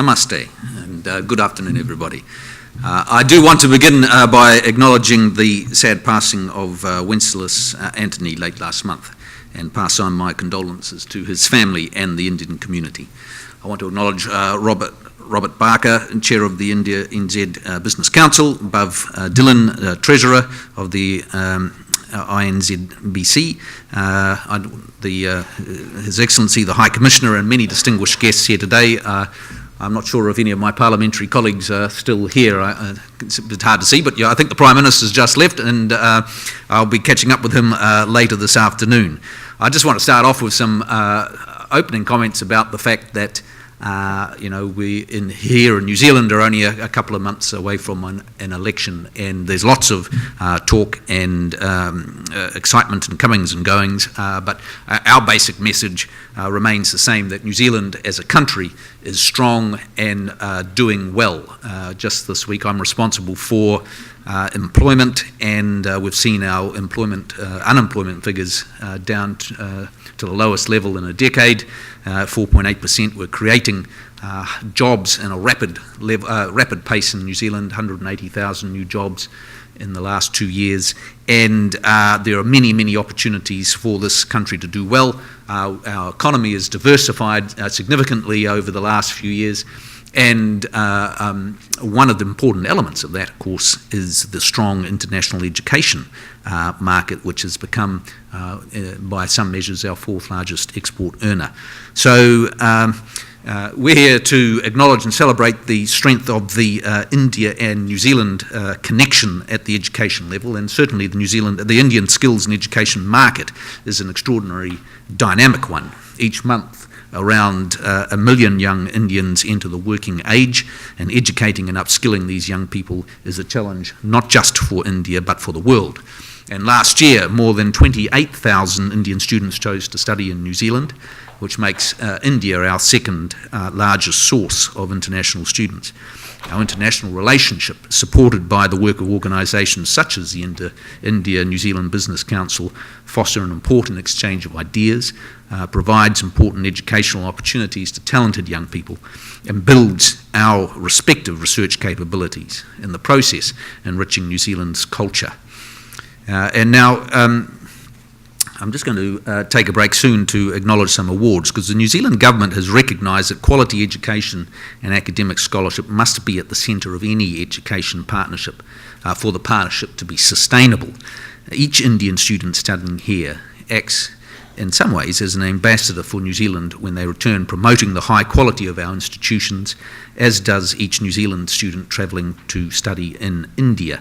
Namaste, and good afternoon, everybody. I do want to begin by acknowledging the sad passing of Wenceslas Antony late last month, and pass on my condolences to his family and the Indian community. I want to acknowledge Robert Barker, Chair of the India NZ Business Council, above Dylan, Treasurer of the INZBC, His Excellency the High Commissioner, and many distinguished guests here today. I'm not sure if any of my parliamentary colleagues are still here. It's a bit hard to see, but yeah, I think the Prime Minister's just left, and I'll be catching up with him later this afternoon. I just want to start off with some opening comments about the fact that we here in New Zealand are only a couple of months away from an election, and there's lots of talk and excitement and comings and goings, but our basic message remains the same, that New Zealand as a country is strong and doing well. Just this week I'm responsible for employment, and we've seen our unemployment figures down to the lowest level in a decade, 4.8%. We're creating jobs in a rapid pace in New Zealand, 180,000 new jobs in the last 2 years, and there are many opportunities for this country to do well. Our economy is diversified significantly over the last few years, and one of the important elements of that, of course, is the strong international education market, which has become, by some measures, our fourth largest export earner. So we're here to acknowledge and celebrate the strength of the India and New Zealand connection at the education level, and certainly the Indian skills and education market is an extraordinary dynamic one. Each month, around 1 million young Indians enter the working age, and educating and upskilling these young people is a challenge not just for India but for the world. And last year, more than 28,000 Indian students chose to study in New Zealand, which makes India our second largest source of international students. Our international relationship, supported by the work of organisations such as the India-New Zealand Business Council, foster an important exchange of ideas, provides important educational opportunities to talented young people, and builds our respective research capabilities, in the process enriching New Zealand's culture. And now, I'm just going to take a break soon to acknowledge some awards, because the New Zealand government has recognised that quality education and academic scholarship must be at the centre of any education partnership for the partnership to be sustainable. Each Indian student studying here acts in some ways as an ambassador for New Zealand when they return, promoting the high quality of our institutions, as does each New Zealand student travelling to study in India.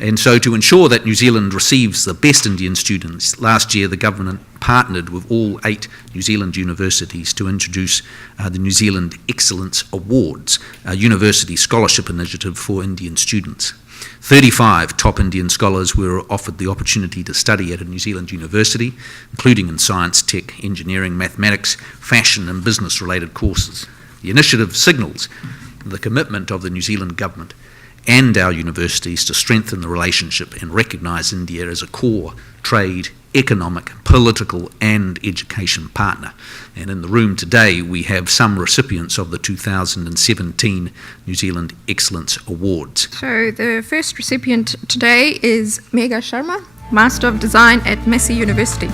And so, to ensure that New Zealand receives the best Indian students, last year the government partnered with all 8 New Zealand universities to introduce the New Zealand Excellence Awards, a university scholarship initiative for Indian students. 35 top Indian scholars were offered the opportunity to study at a New Zealand university, including in science, tech, engineering, mathematics, fashion and business-related courses. The initiative signals the commitment of the New Zealand government and our universities to strengthen the relationship and recognise India as a core trade, economic, political and education partner. And in the room today we have some recipients of the 2017 New Zealand Excellence Awards. So the first recipient today is Megha Sharma, Master of Design at Massey University.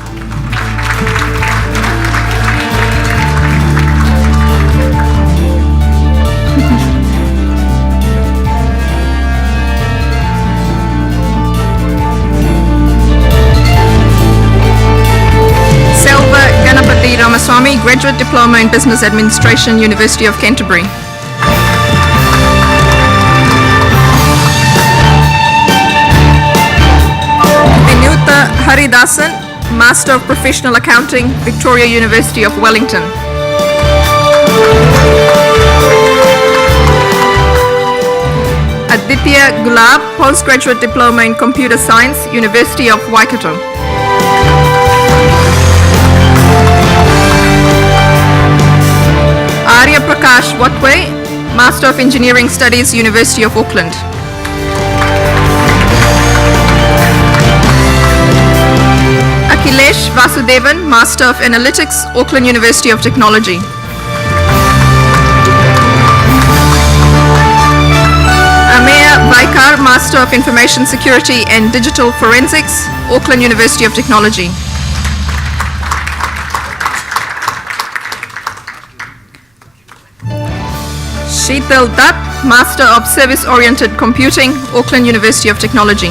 Ramaswamy, Graduate Diploma in Business Administration, University of Canterbury. Vinutha Haridasan, Master of Professional Accounting, Victoria University of Wellington. Aditya Gulab, Postgraduate Diploma in Computer Science, University of Waikato. Arya Prakash Watway, Master of Engineering Studies, University of Auckland. Akhilesh Vasudevan, Master of Analytics, Auckland University of Technology. Daikar, Master of Information Security and Digital Forensics, Auckland University of Technology. Sheetal Dutt, Master of Service-Oriented Computing, Auckland University of Technology.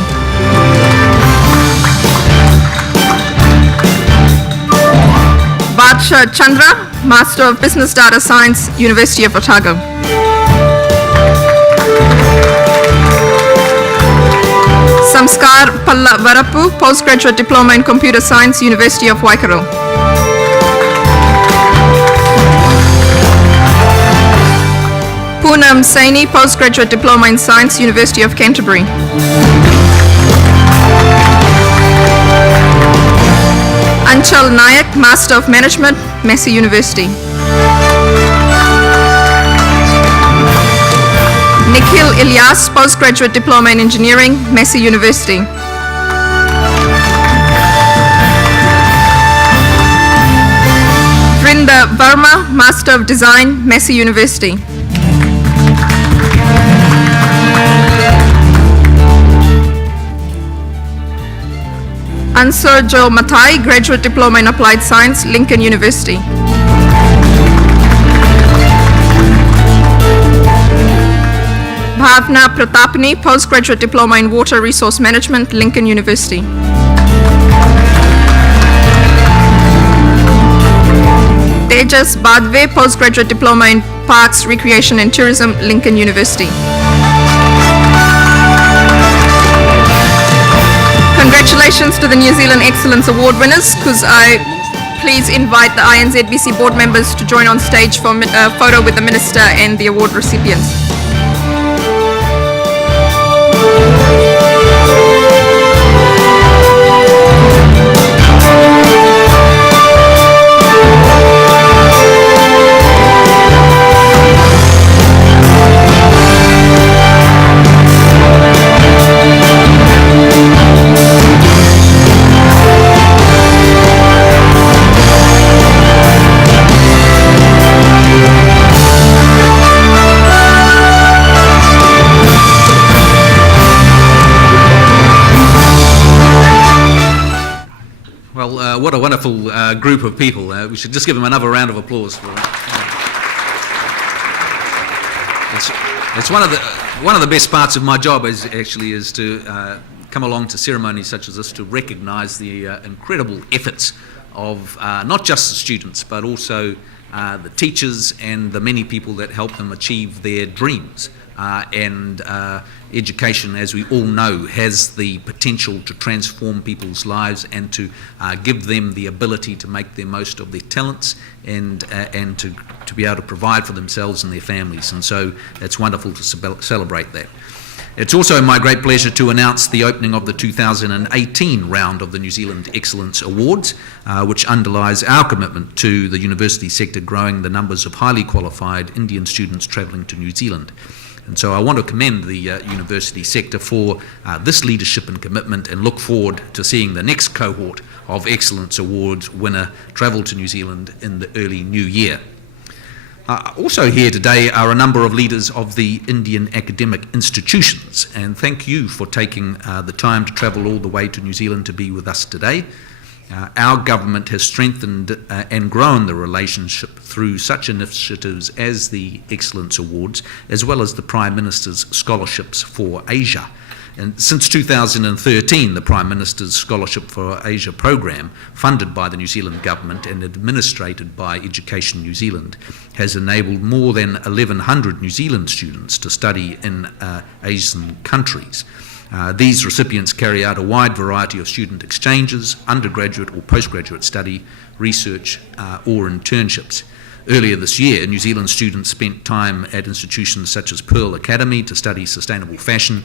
Badsha Chandra, Master of Business Data Science, University of Otago. Samskar Pallavarapu, Postgraduate Diploma in Computer Science, University of Waikato. Poonam Saini, Postgraduate Diploma in Science, University of Canterbury. Anchal Nayak, Master of Management, Massey University. Nikhil Ilyas, Postgraduate Diploma in Engineering, Massey University. Vrinda Verma, Master of Design, Massey University. Ansur Jo Matai, Graduate Diploma in Applied Science, Lincoln University. Bhavna Pratapani, Postgraduate Diploma in Water Resource Management, Lincoln University. Tejas Badve, Postgraduate Diploma in Parks, Recreation and Tourism, Lincoln University. Congratulations to the New Zealand Excellence Award winners. Could I please invite the INZBC board members to join on stage for a photo with the Minister and the award recipients. What a wonderful group of people. We should just give them another round of applause for it. It's one of the best parts of my job is to come along to ceremonies such as this to recognise the incredible efforts of not just the students but also the teachers and the many people that help them achieve their dreams. Education, as we all know, has the potential to transform people's lives and to give them the ability to make the most of their talents and to be able to provide for themselves and their families. And so it's wonderful to celebrate that. It's also my great pleasure to announce the opening of the 2018 round of the New Zealand Excellence Awards, which underlies our commitment to the university sector growing the numbers of highly qualified Indian students travelling to New Zealand. And so I want to commend the university sector for this leadership and commitment and look forward to seeing the next cohort of Excellence Awards winner travel to New Zealand in the early new year. Also here today are a number of leaders of the Indian academic institutions, and thank you for taking the time to travel all the way to New Zealand to be with us today. Our government has strengthened and grown the relationship through such initiatives as the Excellence Awards, as well as the Prime Minister's Scholarships for Asia. And since 2013, the Prime Minister's Scholarship for Asia program, funded by the New Zealand government and administrated by Education New Zealand, has enabled more than 1,100 New Zealand students to study in Asian countries. These recipients carry out a wide variety of student exchanges, undergraduate or postgraduate study, research or internships. Earlier this year, New Zealand students spent time at institutions such as Pearl Academy to study sustainable fashion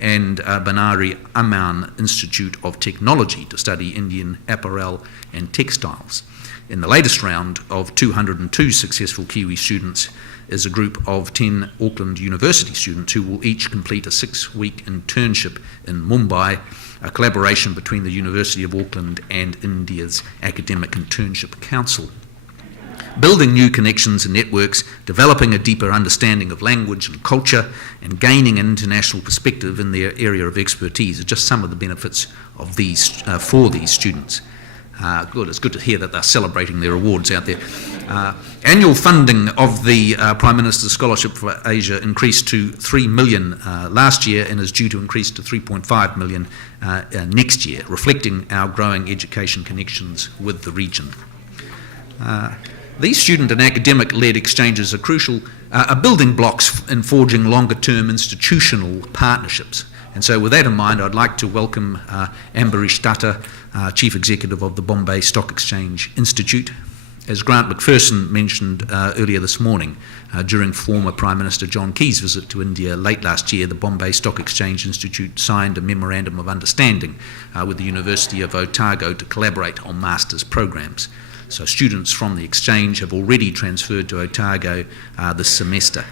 and Banari Amman Institute of Technology to study Indian apparel and textiles. In the latest round of 202 successful Kiwi students is a group of 10 Auckland University students who will each complete a 6-week internship in Mumbai, a collaboration between the University of Auckland and India's Academic Internship Council. building new connections and networks, developing a deeper understanding of language and culture, and gaining an international perspective in their area of expertise are just some of the benefits of these for these students. It's good to hear that they're celebrating their awards out there. Annual funding of the Prime Minister's Scholarship for Asia increased to $3 million last year and is due to increase to $3.5 million next year, reflecting our growing education connections with the region. These student and academic-led exchanges are crucial, are building blocks in forging longer-term institutional partnerships. And so with that in mind, I'd like to welcome Ambarish Datta, Chief Executive of the Bombay Stock Exchange Institute. As Grant McPherson mentioned earlier this morning, during former Prime Minister John Key's visit to India late last year, the Bombay Stock Exchange Institute signed a memorandum of understanding with the University of Otago to collaborate on master's programs. So students from the exchange have already transferred to Otago this semester.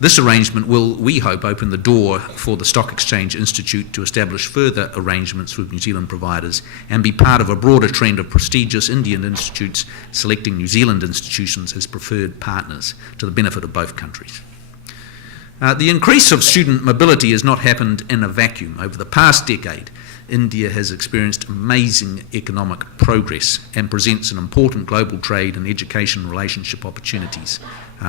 This arrangement will, we hope, open the door for the Stock Exchange Institute to establish further arrangements with New Zealand providers and be part of a broader trend of prestigious Indian institutes selecting New Zealand institutions as preferred partners to the benefit of both countries. The increase of student mobility has not happened in a vacuum. Over the past decade, India has experienced amazing economic progress and presents an important global trade and education relationship opportunities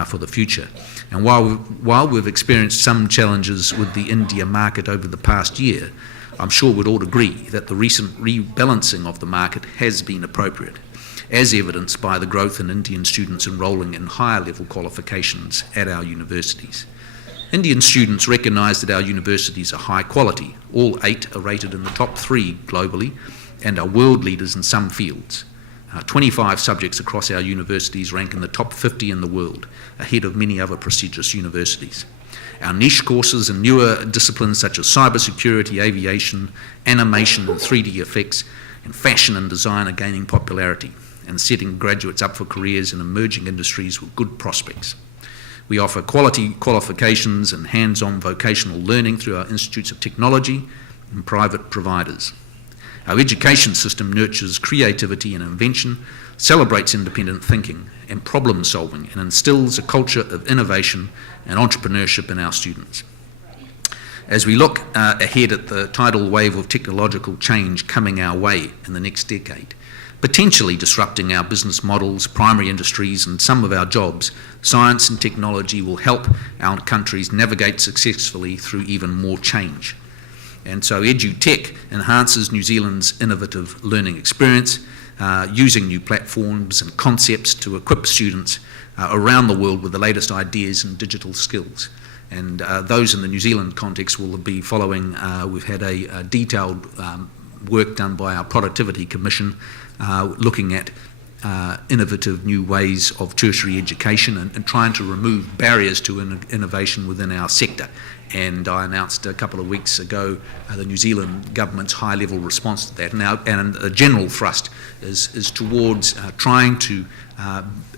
for the future. And while we've experienced some challenges with the India market over the past year, I'm sure we'd all agree that the recent rebalancing of the market has been appropriate, as evidenced by the growth in Indian students enrolling in higher level qualifications at our universities. Indian students recognise that our universities are high quality. All 8 are rated in the top 3 globally and are world leaders in some fields. 25 subjects across our universities rank in the top 50 in the world, ahead of many other prestigious universities. Our niche courses and newer disciplines such as cybersecurity, aviation, animation and 3D effects, and fashion and design are gaining popularity and setting graduates up for careers in emerging industries with good prospects. We offer quality qualifications and hands-on vocational learning through our institutes of technology and private providers. Our education system nurtures creativity and invention, celebrates independent thinking and problem solving, and instills a culture of innovation and entrepreneurship in our students. As we look ahead at the tidal wave of technological change coming our way in the next decade, potentially disrupting our business models, primary industries and some of our jobs, science and technology will help our countries navigate successfully through even more change. And so EduTech enhances New Zealand's innovative learning experience, using new platforms and concepts to equip students around the world with the latest ideas and digital skills. And those in the New Zealand context will be following, we've had a detailed work done by our Productivity Commission looking at innovative new ways of tertiary education and trying to remove barriers to innovation within our sector. And I announced a couple of weeks ago the New Zealand government's high-level response to that. And the general thrust is towards trying to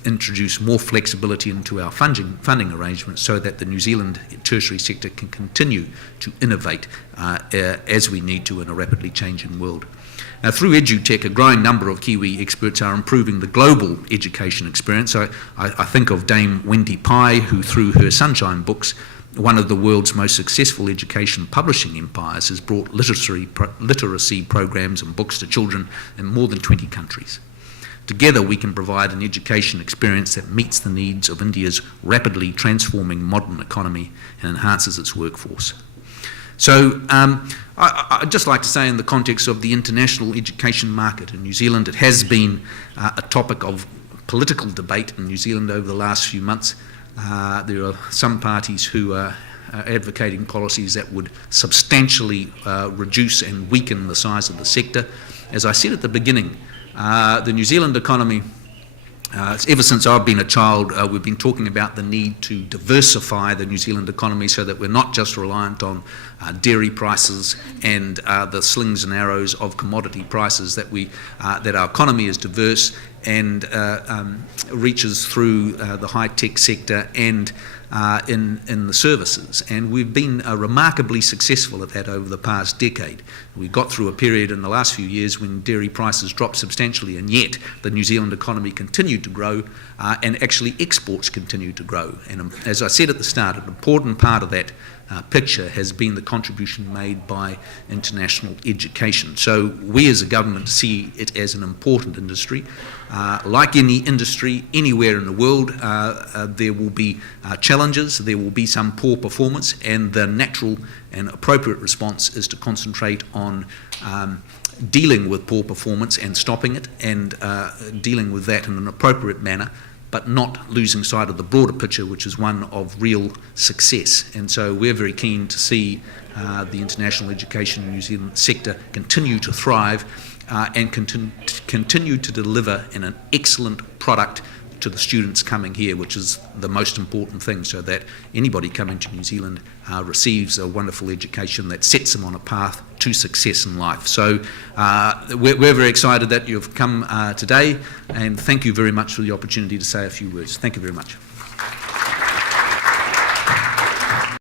introduce more flexibility into our funding arrangements so that the New Zealand tertiary sector can continue to innovate as we need to in a rapidly changing world. Now, through EduTech, a growing number of Kiwi experts are improving the global education experience. So I think of Dame Wendy Pye, who through her Sunshine Books, one of the world's most successful education publishing empires, has brought literacy programs and books to children in more than 20 countries. Together we can provide an education experience that meets the needs of India's rapidly transforming modern economy and enhances its workforce. So I'd just like to say, in the context of the international education market in New Zealand, it has been a topic of political debate in New Zealand over the last few months. There are some parties who are advocating policies that would substantially reduce and weaken the size of the sector. As I said at the beginning, the New Zealand economy, ever since I've been a child, we've been talking about the need to diversify the New Zealand economy so that we're not just reliant on dairy prices and the slings and arrows of commodity prices, that our economy is diverse and reaches through the high-tech sector and in the services. And we've been remarkably successful at that over the past decade. We got through a period in the last few years when dairy prices dropped substantially, and yet the New Zealand economy continued to grow, and actually exports continued to grow. And as I said at the start, an important part of that picture has been the contribution made by international education. So we as a government see it as an important industry. Like any industry anywhere in the world, there will be challenges, there will be some poor performance, and the natural and appropriate response is to concentrate on dealing with poor performance and stopping it, and dealing with that in an appropriate manner, but not losing sight of the broader picture, which is one of real success. And so we're very keen to see the international education in New Zealand sector continue to thrive and continue to deliver an excellent product to the students coming here, which is the most important thing, so that anybody coming to New Zealand receives a wonderful education that sets them on a path to success in life. So we're very excited that you've come today, and thank you very much for the opportunity to say a few words. Thank you very much.